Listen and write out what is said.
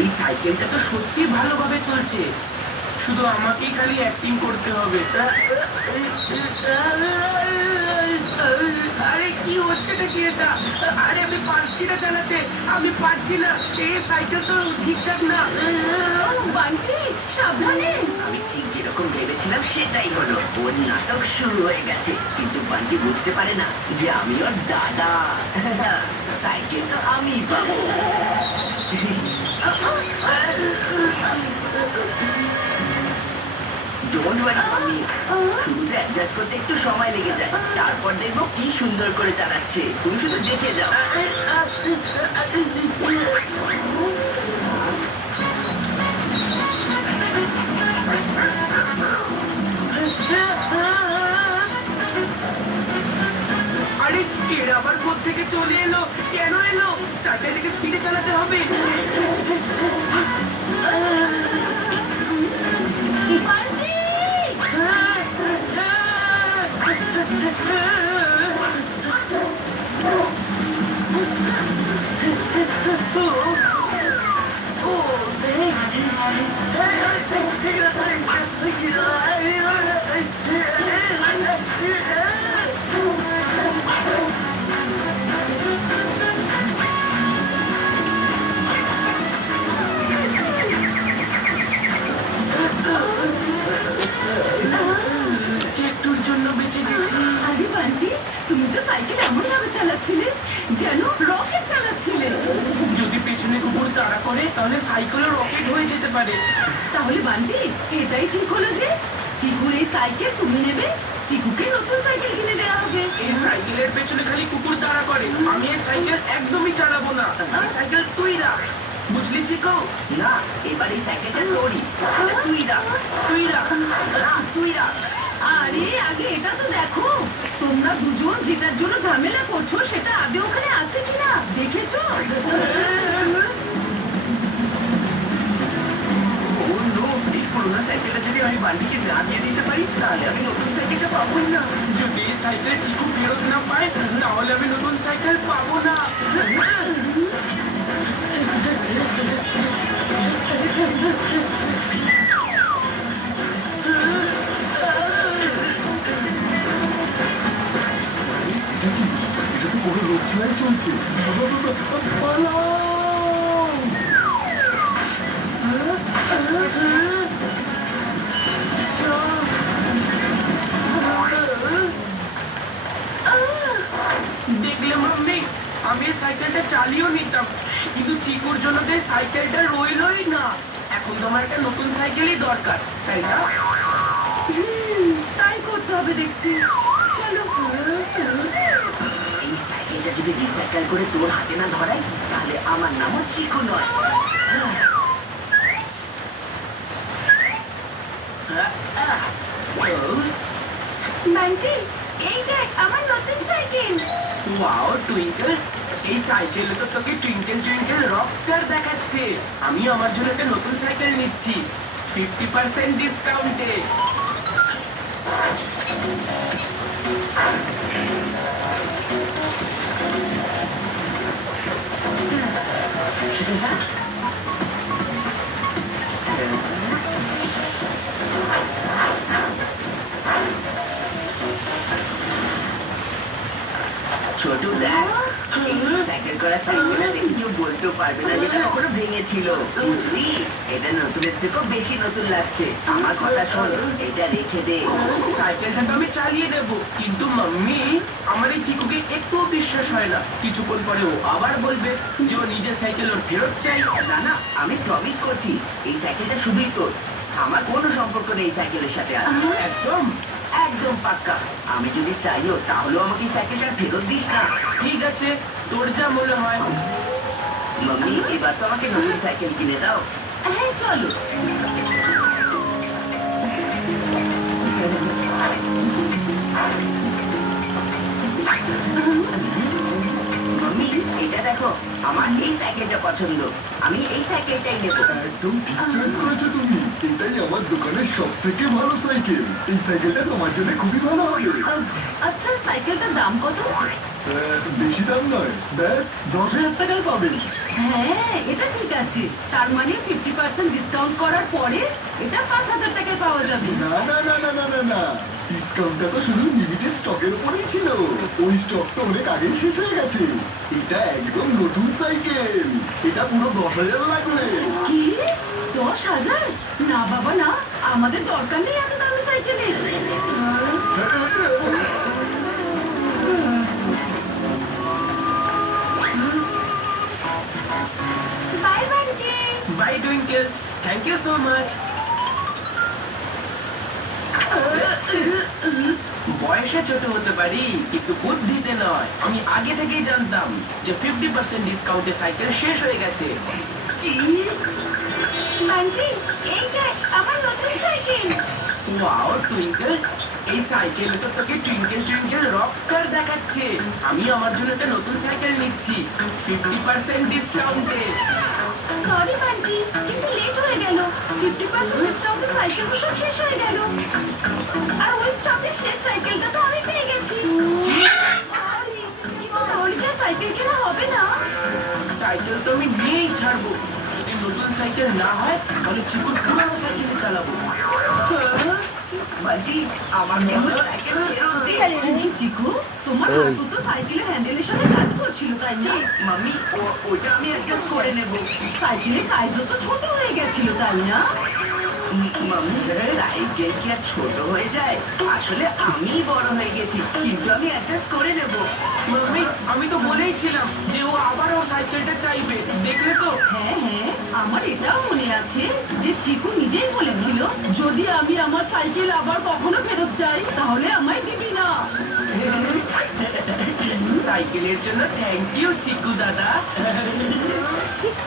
এই সাইকেলটা তো সত্যি ভালোভাবে চলছে, শুধু আমাকেই খালি অ্যাক্টিং করতে হবে। আরে কি হচ্ছে নাকি এটা? আরে আমি পারছি না চালাতে, আমি পারছি না। এই সাইকেল তো ঠিকঠাক না। বান্টি, সাবধানে। আমি ঠিক যেরকম ভেবেছিলাম সেটাই হলো। ওর নাটক শুরু হয়ে গেছে, কিন্তু বান্টি বুঝতে পারে না যে আমি ওর দাদা। সাইকেল তো আমি পাবো। ডোন্ট ওয়ারি মাম্মি, শুরুতে অ্যাডজাস্ট করতে একটু সময় লেগে যায়, তারপর দেখবো কি সুন্দর করে চালাচ্ছে। তুমি শুধু দেখে যাও। আরে এরা আবার কোত্থেকে চলে এলো? কেন এলো? সাইকেলটাকে স্পিডে চালাতে হবে। বান্টি! একটুর জন্য বেঁচে গেছি। আরে বান্টি, তুমি তো সাইকেল এমন ভাবে চালাচ্ছিলে যেন রকেট চালাচ্ছিলে। যদি পেছনে কুকুর তাড়া করে তাহলে সাইকেলও রকেট হয়ে যেতে পারে। তাহলে বান্টি, এটাই ঠিক হলো যে চিকুর এই সাইকেল তুমি নেবে, চিকুকে নতুন সাইকেল কিনে দেওয়া হবে। এই সাইকেলের পেছনে খালি কুকুর তাড়া করে, আমি এই সাইকেল একদমই চালাবো না। এই সাইকেল তুই রাখ, বুঝলি চিকু? না, এবার এই সাইকেলটা তোরই। তুই রাখ, তুই রাখ। তুই রাখ। আরে আগে এটা তো দেখো, তোমরা দুজন যেটার জন্য ঝামেলা করছো সেটা আগে ওখানে আছে কিনা দেখেছো? ও নো, এই পুরোনো সাইকেলটা যদি আমি বান্টিকে না দিয়ে দিতে পারি তাহলে আমি নতুন সাইকেলটা পাবোই না। যদি এই সাইকেল চিকু ফেরত না পায় তাহলে আমি নতুন সাইকেল পাবো না। এটা তো কোনো রোগ ছাড়াই চলছে। দেখলে মাম্মি, আমি এই সাইকেলটা চালিয়েও নিতাম, কিন্তু চিকুর জন্য তো এই সাইকেলটা রইলই না। এখন তো আমার একটা নতুন সাইকেলই দরকার, তাই না? তাই করতে হবে দেখছি। চলো। এই সাইকেলটা যদি রিসাইকেল করে তোর হাতে না ধরাই তাহলে আমার নামও চিকু নয়। বান্টি, এই দেখ আমার নতুন সাইকেল। ওয়াও টুইঙ্কেল, এই সাইকেলে তো তোকে টুইঙ্কেল টুইঙ্কেল রকস্টার দেখাচ্ছে। আমি আমার জন্য একটা নতুন সাইকেল নিচ্ছি 50% ডিসকাউন্টে। ছোট দেখ, এই সাইকেল করা সাইকেলটা দেখে কেউ বলতেও পারবে না যেটা কখনো ভেঙেছিল। বুঝলি, এটা নতুনের থেকেও বেশি নতুন লাগছে। আমার কথা শোন, এটা রেখে দে। সাইকেলটা তো আমি চালিয়ে দেবো, কিন্তু মাম্মি আমার এই চিকুকে একটুও বিশ্বাস হয় না। কিছুক্ষণ পরে ও আবার বলবে যে ও নিজের সাইকেল ওর ফেরত চাই। না না, আমি প্রমিস করছি এই সাইকেলটা শুধুই তোর। আমার কোনো সম্পর্ক নেই এই সাইকেলের সাথে। আর একদম একদম পাক্কা, আমি যদি চাইও তাহলেও আমাকে এই সাইকেলটা ফেরত দিস না। ঠিক আছে, তোর যা মনে হয়। মাম্মি, এবার তো আমাকে নতুন সাইকেল কিনে দাও। হ্যাঁ চলো। মাম্মি, এটা দেখো, আমার এই সাইকেলটা পছন্দ। আমি এই সাইকেলটাই নেবো। একদম ঠিক চয়েস করেছো তুমি। এটাই আমার দোকানের সব থেকে ভালো সাইকেল। এই সাইকেলটা তোমার জন্য খুবই ভালো হবে। আচ্ছা, সাইকেলটার দাম কত? বেশি দাম নয়, ব্যাস 10,000 টাকায় পাবেন। হ্যাঁ এটা ঠিক আছে, তার মানে 50% ডিসকাউন্ট করার পরে এটা 5,000 টাকায় পাওয়া যাবে। না না না না না না না, ডিসকাউন্টটা তো শুধু লিমিটেড স্টকের উপরেই ছিল। ওই স্টক তো অনেক আগেই শেষ হয়ে গেছে। এটা একদম নতুন সাইকেল, এটা পুরো 10,000 লাগবে। কি 10,000? না বাবা না, আমাদের দরকার নেই এত দামি সাইকেলের। Bye Bunty. Bye Twinkle, thank you so much. বয়সে ছোট হতে পারি কিন্তু বুদ্ধিতে নয়। আমি আগে থেকেই জানতাম যে 50% ডিসকাউন্টে সাইকেল শেষ হয়ে গেছে। বান্টি এই যে আমার নতুন সাইকেল। ওয়াও টুইঙ্কেল, এই সাইকেল তো তোকে টুইঙ্কেল টুইঙ্কেল রকস্টার দেখাচ্ছে। আমি আমার জন্য একটা নতুন সাইকেল নিচ্ছি 50% ডিসকাউন্টে। সরি বান্টি, কিন্তু লেট হয়ে গেল। 50% ডিসকাউন্টে সাইকেল সব শেষ হয়ে গেল। আর ওই স্টকের শেষ সাইকেলটা তো আমি পেয়ে গেছি। আরে, তাহলে কি আর সাইকেল কেনা হবে না? সাইকেল তো আমি নিয়েই ছাড়বো। যদি নতুন সাইকেল না হয় তাহলে চিকুর পুরোনো সাইকেলে চালাবো। বাজি, আমার জন্য সাইকেল ফেরত দে। কিন্তু চিকু, তোমার হাতু তো সাইকেলের হ্যান্ডেলের সাথে কাজ করছিল তাই না? মাম্মি, ওটা আমি অ্যাডজাস্ট করে নেব। সাইকেলের সাইজও তো ছোট হয়ে গেছিল তাই না? মাম্মি, সাইকেল কি আর ছোট হয়ে যায়? আসলে আমি বড় হয়ে গেছি, কিন্তু আমি অ্যাডজাস্ট করে নেব। মাম্মি, আমি তো বলেইছিলাম যে ও আবার ওর সাইকেলটা চাইবে। দেখলে তো? হ্যাঁ হ্যাঁ, আমার এটাও মনে আছে যে চিকু নিজেই বলেছিল যদি আমি আমার সাইকেল আবার কখনো ফেরত চাই তাহলে আমায় দিবি না। সাইকেলের জন্য থ্যাংক ইউ চিকু দাদা।